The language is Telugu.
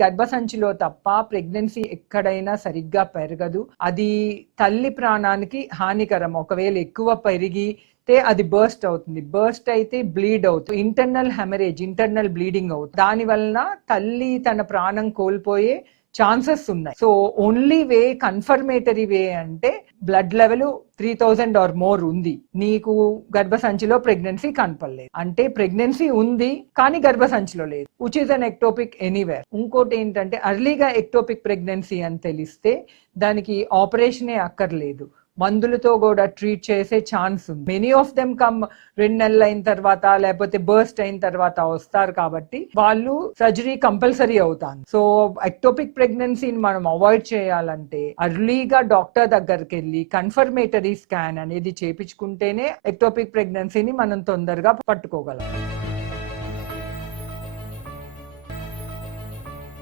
గర్భసంచిలో తప్ప ప్రెగ్నెన్సీ ఎక్కడైనా సరిగ్గా పెరగదు. అది తల్లి ప్రాణానికి హానికరం. ఒకవేళ ఎక్కువ పెరిగితే అది బర్స్ట్ అవుతుంది. బర్స్ట్ అయితే బ్లీడ్ అవుతుంది. ఇంటర్నల్ హెమరేజ్, ఇంటర్నల్ బ్లీడింగ్ అవుతుంది. దాని వలన తల్లి తన ప్రాణం కోల్పోయే ఛాన్సెస్ ఉన్నాయి. సో ఓన్లీ వే, కన్ఫర్మేటరీ వే అంటే బ్లడ్ లెవెల్ 3000 ఆర్ మోర్ ఉంది, నీకు గర్భసంచిలో ప్రెగ్నెన్సీ కనపడలేదు అంటే ప్రెగ్నెన్సీ ఉంది కానీ గర్భసంచిలో లేదు, which is an ectopic anywhere. ఇంకోటి ఏంటంటే అర్లీగా ఎక్టోపిక్ ప్రెగ్నెన్సీ అని తెలిస్తే దానికి ఆపరేషనే అక్కర్లేదు, మందులతో కూడా ట్రీట్ చేసే ఛాన్స్ ఉంది. మెనీ ఆఫ్ దెమ్ కమ్ 2 నెలలు అయిన తర్వాత లేకపోతే బర్స్ట్ అయిన తర్వాత వస్తారు కాబట్టి వాళ్ళు సర్జరీ కంపల్సరీ అవుతాను. సో ఎక్టోపిక్ ప్రెగ్నెన్సీని మనం అవాయిడ్ చేయాలంటే అర్లీగా డాక్టర్ దగ్గరికి వెళ్ళి కన్ఫర్మేటరీ స్కాన్ అనేది చేపించుకుంటేనే ఎక్టోపిక్ ప్రెగ్నెన్సీని మనం తొందరగా పట్టుకోగలం.